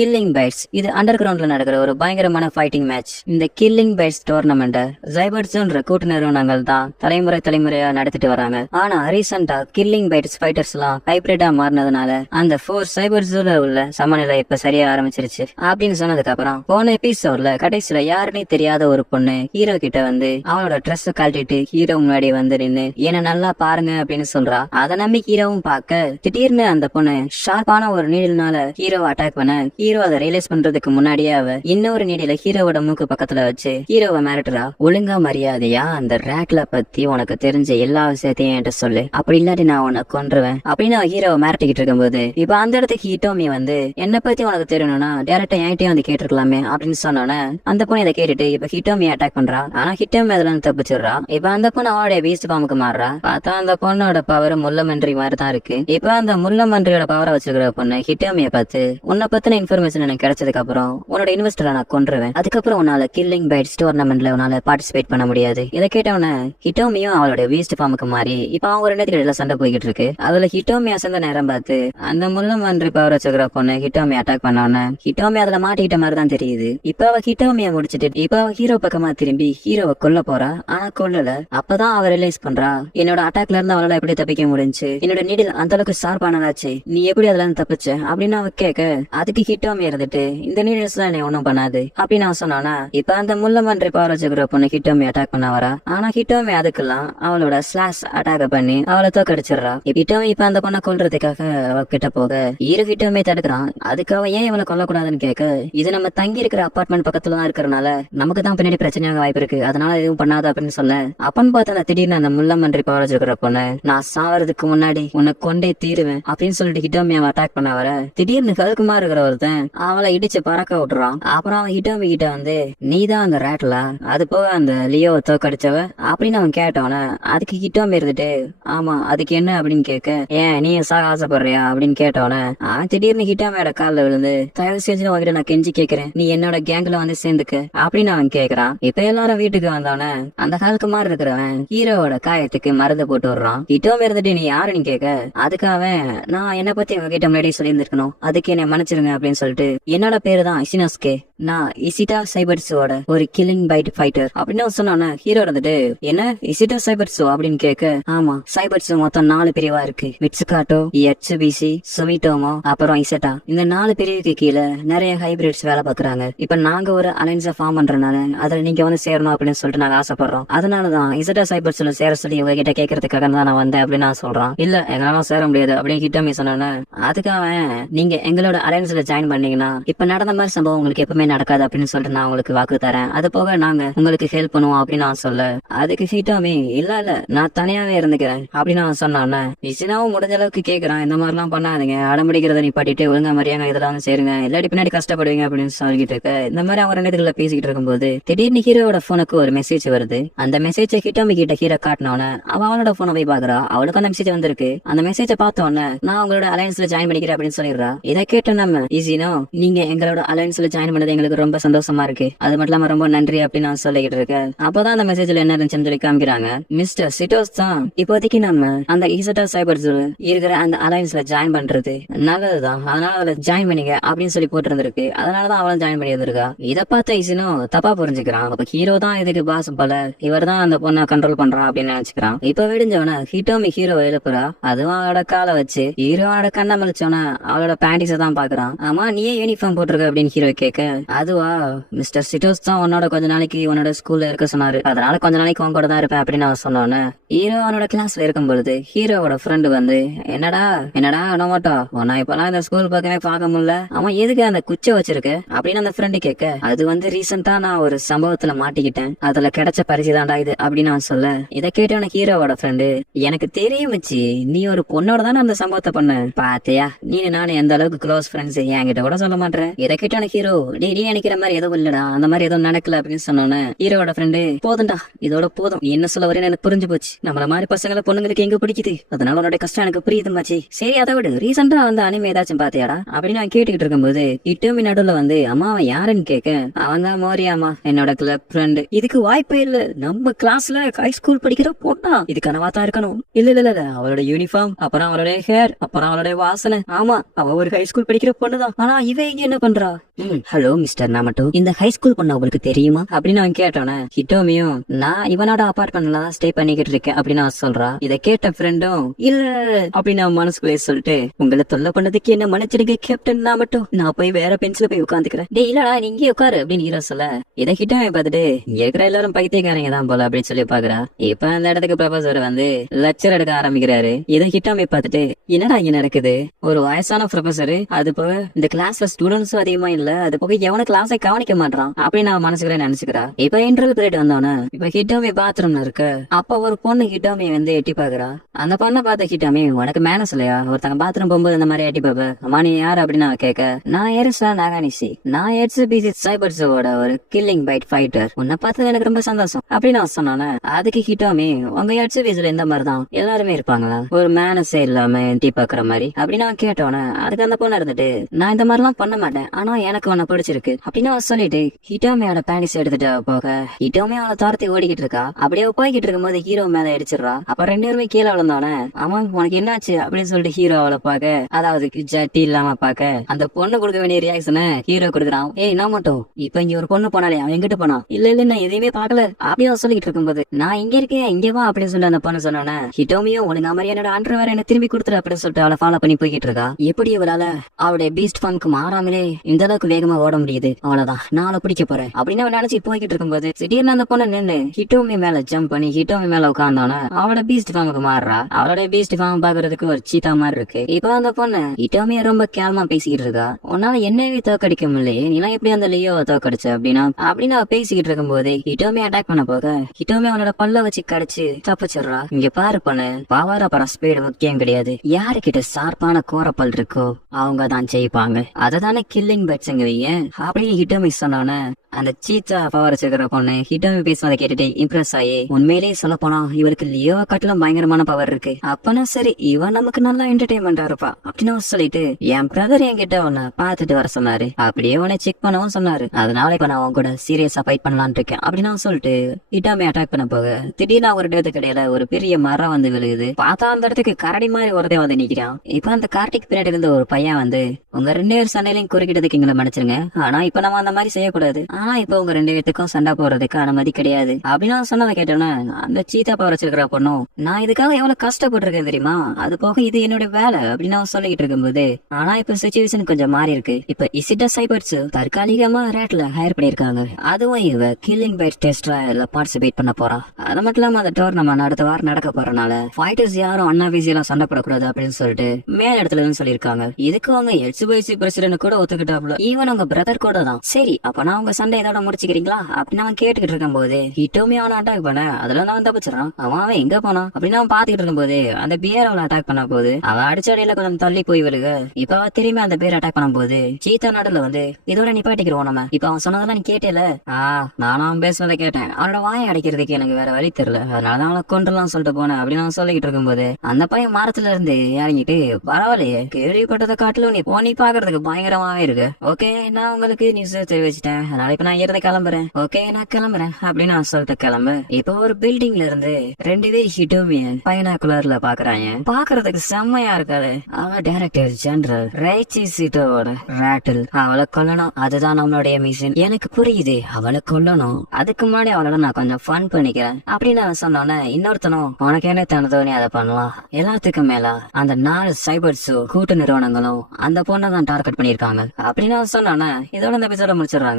Killing bytes. இது under கிரவுண்ட்ல நடக்கிற ஒரு பயங்கரமான ஃபைட்டிங் மேட்ச். இந்த கில்லிங் பைட்ஸ் டோர்னமெண்ட்டை சைபர்ஸ்ன்ற கூட்டு நிறுவனங்கள் தான் தலைமுறையா நடத்திட்டு வராங்க. ஆனா ரீசெண்டா கில்லிங் பைட்ஸ் ஃபைட்டர்ஸ் எல்லாம் ஹைபிரிடா மாறினதுனால அந்த 4 சைபர்ஸ்ல உள்ள சமநிலை இப்ப சரியா ஆரம்பிச்சிருச்சு அப்படின்னு சொன்னதுக்கு அப்புறம் போன எபிசோட்ல கடைசியில யாருன்னே தெரியாத ஒரு பொண்ணு ஹீரோ கிட்ட வந்து அவனோட ட்ரெஸ் கழட்டிட்டு ஹீரோ முன்னாடி வந்து நின்னு என்ன நல்லா பாருங்க அப்படின்னு சொல்றா. அதை நம்பி ஹீரோவும் பார்க்க திடீர்னு அந்த பொண்ணு ஷார்ப்பான ஒரு நீடில்னால ஹீரோவை அட்டாக் பண்ண ஹீரோ அதை ரியலைஸ் பண்றதுக்கு முன்னாடியே அவ இன்னொரு நீடில ஹீரோவோட மூக்கு பக்கத்துல வச்சு ஹீரோவை மிரட்டுறா. ஒழுங்கா மரியாதையா அந்த ரேக்ல பத்தி உனக்கு தெரிஞ்ச எல்லா விஷயத்தையும் என்கிட்ட சொல்லு, அப்படி இல்லாட்டி நான் உன்னை கொன்றுவேன் அப்படின்னு ஹீரோவை மிரட்டிக்கிட்டு இருக்கும்போது இப்ப அந்த இடத்துக்கு ஹிட்டோமி வந்து என்ன பத்தி உனக்கு தெரியணும்னா டேரக்டா என்கிட்டயும் வந்து கேட்டிருக்கலாமே அப்படின்னு சொன்னோன்னே அந்த பொண்ணு இதை கேட்டுட்டு இப்ப ஹிட்டோமி அட்டாக் பண்றா. ஆனா ஹிட்டோமி அதுல இருந்து தப்பிச்சிடுறா. இப்ப அந்த பொண்ணு அவளுடைய பீஸ்ட் ஃபார்முக்கு மாறுறா. பார்த்தா அந்த பொண்ணோட பவர் முள்ளமன்றி மாதிரி தான் இருக்கு. இப்ப அந்த முள்ளமன்றியோட பவரை வச்சிருக்கிற பொண்ணு ஹிட்டோமிய பார்த்து உன்னை பத்தின இன்ஃபர்மேஷன் எனக்கு கிடைச்சதுக்கு அப்புறம் உன்னோட இன்வெஸ்டரை நான் கொன்றுவேன், அதுக்கப்புறம் உன்னால கில்லிங் பைட்ஸ் டோர்னமெண்ட்ல உன்னால பார்ட்டிசிபேட் பண்ண முடியாது. இதை கேட்டவன ஹிட்டோமியும் அவளோட பீஸ்ட் ஃபார்முக்கு மாறி இப்ப அவங்க ஒரு நேரத்துல சண்டை போய்கிட்டு இருக்கு. அதுல ஹிட்டோமி அசந்த நேரம் பார்த்து அந்த முள்ளமன்றி பவர் வச்சிருக்கிற பொண்ணு ஹிட்டோமி அட்டாக் பண்ணோன்னு ஹிட்டோமி அதுல மாட்டிக்கிட்ட மாதிரி தான் தெரியுது. இப்ப அவ ஹிட்டோமிய முடிச்சிட்டு இப்ப அவ ஹீரோ பக்கமா திரும்பி ஹீரோவை கொல்ல போறா. ஆனா கொல்லல. அப்பதான் அவ ரியலைஸ் பண்றா என்னோட அட்டாக்ல இருந்து அவளால எப்படி தப்பிக்க முடிஞ்சு, என்னோட நீடில் அந்த அளவுக்கு ஷார்ப்பானதாச்சு, நீ எப்படி அதுல இருந்து தப்பிச்ச அப்படின்னு அவ கேட்க அதுக்கு ஹிட்டோமி இருந்துட்டு இந்த நீடில்ஸ் எல்லாம் என்ன ஒண்ணும் பண்ணாது அப்படின்னு அவன் சொன்னானா. இப்ப அந்த முள்ளமன்றி பவர் வச்சுக்கிற பொண்ணு ஹிட்டோமி அட்டாக் பண்ண வரா. ஆனா ஹிட்டோமி அதுக்கெல்லாம் அவளோட ஸ்லாஷ் அட்டாக் பண்ணி அவளை தோக்கடிச்சிடுறா. ஹிட்டோமி இப்ப அந்த பொண்ணை கொல்றதுக்காக அவ கிட்ட போக ஹீரோ ஹிட்டோமி தடுக்கிறான். அதுக்கு அவ ஏன் இவளை கொல்லக்கூடாதுன்னு கேட்க இது நம்ம தங்கி இருக்கிற அபார்ட்மெண்ட் பக்கத்துல தான் இருக்கிறனால நமக்கு தான் பின்னாடி பிரச்சனையாக வாய்ப்பு இருக்கு, அதனால எதுவும் பண்ணாத அப்படின்னு சொல்ல அப்பன்னு பார்த்தா திடீர்னு அந்த முள்ளமன்றி பவர் வச்சிருக்கிற பொண்ணு நான் சாவறதுக்கு முன்னாடி உன்னை கொண்டே தீருவேன் அப்படின்னு சொல்லிட்டு ஹிட்டோமி அவன் அட்டாக் பண்ண வர திடீர்னு கழுக்குமா இருக்கிற ஒருத்தன் அவளை இடிச்சு பறக்க விட்டுறான். அப்புறம் அவன் ஹிட்டோமி கிட்ட வந்து நீதான் அந்த ரேட்லா, அது போக அந்த லியோவை தோக்கடிச்சவ அப்படின்னு அவன் கேட்டவன. அதுக்கு ஹிட்டோமி இருந்துட்டு ஆமா அதுக்கு என்ன அப்படின்னு கேட்க ஏன் நீ சாக ஆசைப்படுறியா அப்படின்னு கேட்டவன திடீர்னு ஹிட்டோமியோட காலில் விழுந்து தயவு செஞ்சு உங்ககிட்ட நான் கெஞ்சி கேட்கிறேன் நீ என்னோட கேங்க்ல வந்து சேர்ந்துக்க அப்படின்னு அவன் கேக்குறான். இப்ப எல்லாரும் வீட்டுக்கு வந்தவன அந்த காலுக்கு மாதிரி இருக்கிறவன் ஹீரோவோட காயத்துக்கு மருந்து போட்டு விடுறான். ஹிட்டோமி இருந்துட்டு நீ யாருன்னு கேட்க அதுக்கு அவன் நான் என்ன பத்தி உங்ககிட்ட முன்னாடி சொல்லியிருந்திருக்கணும், அதுக்கு என்ன மன்னிச்சிருங்க அப்படின்னு சொல்லிட்டு என்னோட பேரு தான் இசினோஸ்கே, நான் இசிட்டா சைபர்ஸோட ஒரு கில்லிங் பைட் ஃபைட்டர் அப்படின்னு சொன்னான. ஹீரோ இருந்துட்டு என்ன இசிட்டா சைபர்ஸோ அப்படின்னு கேட்க ஆமா சைபர்ஸ் மொத்தம் 4 பிரிவா இருக்கு, மிட்சுகாட்டோ, எச்பிசி, சுமிட்டோமோ அப்புறம் இசட்டா. இந்த 4 பிரிவுக்கு கீழே நிறைய ஹைபிரிட்ஸ் வேலை பாக்குறாங்க. இப்ப நாங்க ஒரு அலைன்ஸா ஃபார்ம் பண்றதுனால அதுல நீங்க வந்து சேரணும் அப்படின்னு சொல்லிட்டு நாங்க ஆசைப்படுறோம். அதனாலதான் இசட்டா சைபர்ஸ்ல சேர சொல்லி உங்ககிட்ட கேட்கறதுக்காக தான் நான் வந்தேன் அப்படின்னு நான் சொல்றான். இல்ல எங்களால சேர முடியாது அப்படின்னு ஹிட்டோமி சொன்னானே. அதுக்கு அவன் நீங்க எங்களோட அலைன்ஸ்ல ஜாயின் பண்ணீங்கன்னா இப்ப நடந்த மாதிரி சம்பவம் உங்களுக்கு எப்பவுமே நடக்காது அப்படின்னு சொல்லிட்டு நான் உங்களுக்கு வாக்கு தரேன், அது போக நாங்க உங்களுக்கு ஹெல்ப் பண்ணுவோம் அப்படின்னு நான் சொல்ல அதுக்கு ஹிட்டோமி இல்ல நான் தனியாவே இருந்துக்கிறேன் அப்படின்னு அவன் சொன்னானே. இசினாவும் முடிஞ்ச அளவுக்கு கேக்குறான் இந்த மாதிரி எல்லாம் பண்ணாதீங்க, அடம்பிடிக்கிறத நீ பாட்டிட்டு ஒழுங்கா மாதிரியாங்க இதெல்லாம் வந்து சேருங்க, இல்லாட்டி பின்னாடி கஷ்டப்படுவீங்க அப்படின்னு சொல்லிட்டு இருக்க. இந்த மாதிரி அவங்க ரெண்டு பேசிக்கிட்டு இருக்கும்போது திடீர்னு ஹீரோட போனுக்கு ஒரு மெசேஜ் வருது. அந்த மெசேஜ் ஹிட்டோமி கிட்ட ஹீரோ காட்டினோன்னு அவளோட போனை போய் பாக்குறா. அவளுக்கு அந்த மெசேஜ் வந்திருக்கு. அந்த மெசேஜை பார்த்தோன்னே நான் உங்களோட அலையன்ஸ்ல ஜாயின் பண்ணிக்கிறேன் அப்படின்னு சொல்லிடுறா. இதை கேட்ட நம்ம ஈஸினோ நீங்க எங்களோட அலையன்ஸ்ல ஜாயின் பண்ணது எங்களுக்கு ரொம்ப சந்தோஷமா இருக்கு, அது மட்டும் இல்லாம ரொம்ப நன்றி அப்படின்னு நான் சொல்லிக்கிட்டு இருக்கேன். அப்பதான் அந்த மெசேஜ்ல என்ன இருந்துச்சுன்னு சொல்லி காமிக்கிறாங்க. மிஸ்டர் சிட்டோஸ் தான் இப்போதைக்கு நம்ம அந்த இசட்டா சைபர்ஸ் இருக்கிற அந்த அலையன்ஸ்ல ஜாயின் பண்றது நல்லதுதான், அதனால அவளை ஜாயின் பண்ணிக்க அப்படின்னு சொல்லி போட்டு இருந்திருக்கு. அதனாலதான் அவளும் ஜாயின் பண்ணி வந்திருக்கா. இதை பார்த்த ஈஸினோ தப்பா புரிஞ்சுக்கிறான். அப்ப ஹீரோ தான் இதுக்கு பாஸ் போல, இவர் தான் அந்த பொண்ணை கண்ட்ரோல் பண்றான் அப்படின்னு நினைச்சுக்கிறான். இப்ப விடிஞ்சவன ஹிட்டோமி ஹீரோ எழுப்புறா. அதுவும் அவளோட காலை வச்சு ஹீரோவோட கண்ணை மலிச்சவன அவளோட பேண்டிஸை தான் பாக்குறான். ஆமா நீயே யூனிஃபார்ம் போட்டிருக்க அப்படின்னு ஹீரோ கேட்க அதுவா மிஸ்டர் சிட்டோஸ் தான் உன்னோட கொஞ்ச நாளைக்கு உன்னோட ஸ்கூல்ல இருக்க சொன்னாரு, அதனால கொஞ்ச நாளைக்கு உன் கூட தான் இருப்பேன் அப்படின்னு அவன் சொன்னோன்னு ஹீரோ அவனோட கிளாஸ்ல இருக்கும்பொழுது ஹீரோவோட ஃப்ரெண்டு வந்து என்னடா நோமாட்டோ உன்னை இப்பெல்லாம் இந்த ஸ்கூல் பக்கமே பார்க்க முடியல, அவன் எதுக்கு அந்த குச்சை வச்சிருக்க அப்படின்னு அந்த ஃப்ரெண்டு கேட்க அது வந்து ரீசெண்டா நான் ஒரு சம்பவத்துல மாட்டிக்கிட்டேன், அதுல கிடைச்ச பரிசு தான்டா இது அப்படின்னு அவன் சொல்ல. இதை கேட்டவன ஹீரோவோட ஃப்ரெண்டு எனக்கு தெரியும் வச்சு நீ ஒரு பொண்ணோட தானே அந்த சம்பவத்தை பண்ண, பாத்தியா நீ நானே எந்த அளவுக்கு க்ளோஸ் ஃப்ரெண்ட்ஸ் என்கிட்ட கூட சொல்ல மாட்டேன். இதை கேட்டவன ஹீரோ நீ நினைக்கிற மாதிரி எதுவும் இல்லடா, அந்த மாதிரி எதுவும் நடக்கல அப்படின்னு சொன்னோன்னு ஹீரோவோட ஃப்ரெண்டு போதும்டா இதோட போதும், என்ன சொல்ல வரேன்னு எனக்கு புரிஞ்சு போச்சு, நம்மள மாதிரி பசங்களை பொண்ணுங்களுக்கு எங்க பிடிக்குது, அதனால உன்னோட கஷ்டம் எனக்கு புரியுது மாச்சி. சரி அதை விட ரீசெண்டா அந்த அனிமே ஏதாச்சும் பாத்தியாடா அப்படின்னு நான் கேட்டுக்கிட்டு இருக்கும்போது இட்டோமி நடுவுல வந்து அம்மா அவன் யாருன்னு கேட்க அவன் தான் மோரியாமா என்னோட கிளப் ஃப்ரெண்டு, இதுக்கு வாய்ப்பே இல்ல, நம்ம கிளாஸ்ல ஹை ஸ்கூல் படிக்கிற பொண்ணா, இது கனவா தான் இருக்கணும். இல்ல அவளோட யூனிஃபார்ம், அப்புறம் அவளோட ஹேர், அப்புறம் அவளோட வாசனை, ஆமா அவ ஒரு ஹை ஸ்கூல் படிக்கிற பொண்ணுதான், ஆனா ஆனா இவ இங்க என்ன பண்றா? ஹலோ மிஸ்டர் நாமட்டோ, இந்த ஹை ஸ்கூல் பொண்ணு உங்களுக்கு தெரியுமா அப்படின்னு அவன் கேட்டானே. ஹிட்டோமியும் நான் இவனோட அபார்ட்மெண்ட்ல தான் ஸ்டே பண்ணிக்கிட்டு இருக்கேன் அப்படின்னு அவன் சொல்றா. இதை கேட்ட ஃப்ரெண்டும் இல்ல அப்படின்னு அவன் மனசுக்குள்ளே சொல்லிட்டு, உங்களை தொல்லை பண்ணதுக்கு என்ன மன்னிச்சிடுங்க கேப்டன் நாமட்டோ, நான் போய் வேற பெஞ்சில போய் உட்காந்துக்கிறேன். டே இல்லடா நீ இங்கே உட்காரு அப்படின்னு ஹீரோ சொல்ல, இதை ஹிட்டோமி பார்த்துட்டு இங்க இருக்கிற எல்லாரும் பைத்தியக்காரங்க தான் போல அப்படின்னு சொல்லி பாக்குறா. இப்ப அந்த இடத்துக்கு ப்ரொஃபசர் வந்து லெக்சர் எடுக்க ஆரம்பிக்கிறாரு. இதை ஹிட்டோமி பார்த்துட்டு என்னடா இங்க நடக்குது, ஒரு வயசான ப்ரொஃபசர், அது போக இந்த கிளாஸ்ல ஸ்டூடெண்ட்ஸும் அதிகமா இல்ல, அது போக எவன கிளாஸை கவனிக்க மாட்டான் அப்படின்னு நான் மனசுக்குள்ள நினைச்சுக்கிறா. இப்ப இன்டர்வியூ பீரியட் வந்தோன்னு இப்ப ஹிட்டோமி பாத்ரூம்ல இருக்கு. அப்ப ஒரு பொண்ணு ஹிட்டோமி வந்து எட்டி பாக்குறா. அந்த பொண்ணை பார்த்த ஹிட்டோமி, உனக்கு மேனஸ் இல்லையா, ஒருத்தங்க பாத்ரூம் போகும்போது இந்த மாதிரி எட்டி பாப்ப, அம்மா நீ யாரு அப்படின்னு அவ கேட்க, நான் ஏரிசா நாகானிசி, நான் HBC சைபர்ஸோட ஒரு கில்லிங் பைட் ஃபைட்டர், உன்னை பார்த்தது எனக்கு ரொம்ப சந்தோஷம் அப்படின்னு அவன் சொன்னானே. அதுக்கு ஹிட்டோமி, உங்க HBCல இந்த மாதிரி தான் எல்லாருமே இருப்பாங்களா, ஒரு மேனஸே இல்லாம எட்டி பாக்குற மாதிரி அப்படின்னு அவன் கேட்டோன்னே. அதுக்கு அந்த பொண்ணு இருந்துட்டு, நான் இந்த மாதிரிலாம் பண்ண மாட்டேன், ஆனா எனக்கு உன்னை பிடிச்சிருக்கு அப்படின்னு அவன் சொல்லிட்டு ஹிட்டோமியோட பேனிஸ் எடுத்துட்டு போக, ஹிட்டோமி அவளை துரத்தி ஓடிக்கிட்டு இருக்கா. அப்படியே போய்கிட்டு இருக்கும் போது ஹீரோ மேல அடிச்சிடறா. அப்ப ரெண்டு பேருமே கீழே விழுந்தோன்னே, அவன் உனக்கு என்னாச்சு அப்படின்னு சொல்லிட்டு ஹீரோ அவளை பாக்க, அதாவது ஜட்டி இல்லாம பாக்க, அந்த பொண்ணு கொடுக்க வேண்டிய ரியாக்ஷனை ஹீரோ கொடுக்குறான். ஏய் நான் மட்டும் இப்ப இங்க ஒரு பொண்ணு போனாலே அவன் எங்கிட்ட போனா, இல்ல நான் எதையுமே பாக்கல அப்படியே சொல்லிட்டு இருக்கும்போது, நான் இங்க இருக்கேன் இங்க வா அப்படின்னு சொல்லி அந்த பொண்ணு சொன்னோன்னே, ஹிட்டோமியும் உனக்கு மாதிரி என்னோட அண்டர் வேற என்ன திரும்பி கொடுத்துரு அப்படின்னு சொல்லிட்டு அவளை ஃபாலோ பண்ணி போய்கிட்டு இருக்கா. எப்படி இவளால அவளுடைய பீஸ்ட் ஃபார்முக்கு மாறாமலே இந்த அளவுக்கு வேகமா ஓட முடியுது, அவ்வளவுதான் நான் அவளை பிடிக்க போறேன் அப்படின்னு அவன் நினைச்சு போய்கிட்டு இருக்கும்போது, திடீர்னு அந்த பொண்ணு நின்று ஹிட்டோமி மேல ஜம்ப் பண்ணி ஹிட்டோமி மேல உட்கார்ந்தோன்னா அவளோட பீஸ்ட் ஃபார்முக்கு மாறுறா. அவளோட பீஸ்ட் ஃபார்ம் பாக்குறதுக்கு ஒரு சீத்தா மாதிரி இருக்கு. இப்ப அந்த பொண்ணு ஹிட்டோமிய ரொம்ப கேவலமா பேசிக்கிட்டு இருக்கா. உன்னால என்னவே தோக்கடிக்க முடியலையே, நீலாம் எப்படி அந்த லியோவை தோக்கடிச்ச அப்படின்னு அவ பேசிக்கிட்டு இருக்கும் போது ஹிட்டோமி அட்டாக் பண்ண போக, ஹிட்டோமி அவனோட பல்ல வச்சு கடிச்சு தப்பிச்சிடுறா. இங்க பாரு பொண்ணு, பவர் அப்புறம் ஸ்பீடு முக்கியம் கிடையாது, யாருக்கிட்ட ஷார்ப்பான கோரப்பல் இருக்கோ அவங்க தான் ஜெயிப்பாங்க, அததானே கில்லிங் பட்ஸுங்குவீங்க அப்படின்னு ஹிட்டோமி சொன்னோன்னே. அந்த சீத்தா பவர் வச்சிருக்கிற பொண்ணு ஹிட்டோமி பேசுனதை கேட்டுட்டு இம்ப்ரெஸ் ஆகி, உண்மையிலேயே சொல்ல போனா இவருக்கு லியோ காட்டிலும் பயங்கரமான பவர் இருக்கு, அப்பனா சரி இவன் நமக்கு நல்லா என்டர்டைன்மெண்டா இருப்பா அப்படின்னு சொல்லிட்டு, என் பிரதர் என்கிட்ட உன்னை பாத்துட்டு வர சொன்னாரு, அப்படியே உன்னை செக் பண்ணவும் சொன்னாரு, அதனால இப்ப நான் உன் கூட சீரியஸா ஃபைட் பண்ணலான் இருக்கேன் அப்படின்னு சொல்லிட்டு ஹிட்டோமி அட்டாக் பண்ண போக, திடீர்னு ஒரு இடத்துக்கு இடையில ஒரு பெரிய மரம் வந்து விழுகுது. பார்த்தா அந்த இடத்துக்கு கரடி மாதிரி ஒருத்தன் வந்து நிக்கிறான். இப்ப அந்த கார்த்திக் பின்னாடி இருந்த ஒரு பையன் வந்து, உங்க ரெண்டு பேர் சண்டையிலையும் குறுக்கிட்டதுக்கு எங்களை மன்னிச்சிருங்க, ஆனா இப்ப நம்ம அந்த மாதிரி செய்யக்கூடாது, ஆனா இப்ப உங்க ரெண்டு பேத்துக்கும் சண்டை போடுறதுக்கு அனுமதி கிடையாது அப்படின்னு சொன்னதை கேட்டோன்னே, அந்த சீத்தா பவர் வச்சிருக்கிற பொண்ணும், நான் இதுக்காக எவ்வளவு கஷ்டப்பட்டிருக்கேன் தெரியுமா, அது போக இது என்னோட வேலை அப்படின்னு அவன் சொல்லிக்கிட்டு இருக்கும்போது, ஆனா இப்ப சிச்சுவேஷன் கொஞ்சம் மாறி இருக்கு. இப்ப இசிட்டா சைபர்ஸ் தற்காலிகமா ரேட்ல ஹையர் பண்ணிருக்காங்க, அதுவும் இவ கில்லிங் பைட் டெஸ்ட்ல பார்ட்டிசிபேட் பண்ண போறா. அது மட்டும் இல்லாம அந்த டோர்னமெண்ட் அடுத்த வாரம் நடக்க போறனால ஃபைட்டர்ஸ் யாரும் அன்னாவிசியெல்லாம் சண்டை போடக்கூடாது அப்படின்னு சொல்லிட்டு மேல் இடத்துல இருந்து சொல்லிருக்காங்க. இதுக்கு அவங்க HBC பிரசிடென்ட் கூட ஒத்துக்கிட்டாப்ல, ஈவன் உங்க பிரதர் கூட தான். சரி அப்ப நான் உங்க சண்டை இதோட முடிச்சுக்கிறீங்களா அப்படின்னு அவன் கேட்டுக்கிட்டு இருக்கும் போது, ஹிட்டோமி அவனை அட்டாக் பண்ண, அதுல அவன் தப்பிச்சிடறான். அவன் எங்க போனா அப்படின்னு அவன் பாத்துக்கிட்டு இருக்கும் போது, அந்த பியர் அவளை அட்டாக் பண்ண போது அவன் அடிச்சடையில கொஞ்சம் தள்ளி போய் விழுக, இப்ப அவ திரும்பி அந்த பேர் அட்டாக் பண்ணும் போது சீத்தா நடுல வந்து, இதோட நிப்பாட்டிக்கிறோம் நம்ம, இப்ப அவன் சொன்னதெல்லாம் நீ கேட்டேல, நானும் அவன் பேசுனதை கேட்டேன், அவனோட வாயை அடைக்கிறதுக்கு எனக்கு வேற வழி தெரியல, அதனாலதான் அவனை கொண்டுலாம் சொல்லிட்டு போனேன் அப்படின்னு அவன் சொல்லிக்கிட்டு இருக்கும் போது, அந்த பையன் மரத்துல இருந்து இறங்கிட்டு, பரவாயில்லையே கேள்விப்பட்டதை காட்டிலும் நீ பாக்குறதுக்கு பயங்கரமாவே இருக்கு, ஓகே நான் உங்களுக்கு நியூஸ் தெரிவிச்சிட்டேன், அதனால இப்ப நான் இறந்து கிளம்புறேன், ஓகே நான் கிளம்புறேன் அப்படின்னு நான் சொல்லிட்டு கிளம்பு. இப்போ ஒரு பில்டிங்ல இருந்து ரெண்டு பேர் ஹிட்டோமிய பைனாகுலர்ல பாக்குறாங்க. பாக்குறதுக்கு செம்மையா இருக்காது. அவ டைரக்டர் ஜெனரல் ரைச்சி சீட்டோட ராட்டில், அவளை கொல்லணும், அதுதான் நம்மளுடைய மிஷன். எனக்கு புரியுது அவளை கொல்லணும், அதுக்கு முன்னாடி அவளோட நான் கொஞ்சம் ஃபன் பண்ணிக்கிறேன் அப்படின்னு நான் சொன்னோன்னே, இன்னொருத்தனும் உனக்கு என்ன தனதோ நீ அதை பண்ணலாம், எல்லாத்துக்கும் மேல அந்த 4 சைபர்ஸோ கூட்டு நிறுவனங்களும் அந்த பொண்ணை தான் டார்கெட் பண்ணிருக்காங்க அப்படின்னு நான் சொன்னோன்னே, இதோட இந்த எபிசோட முடிச்சிடுறாங்க.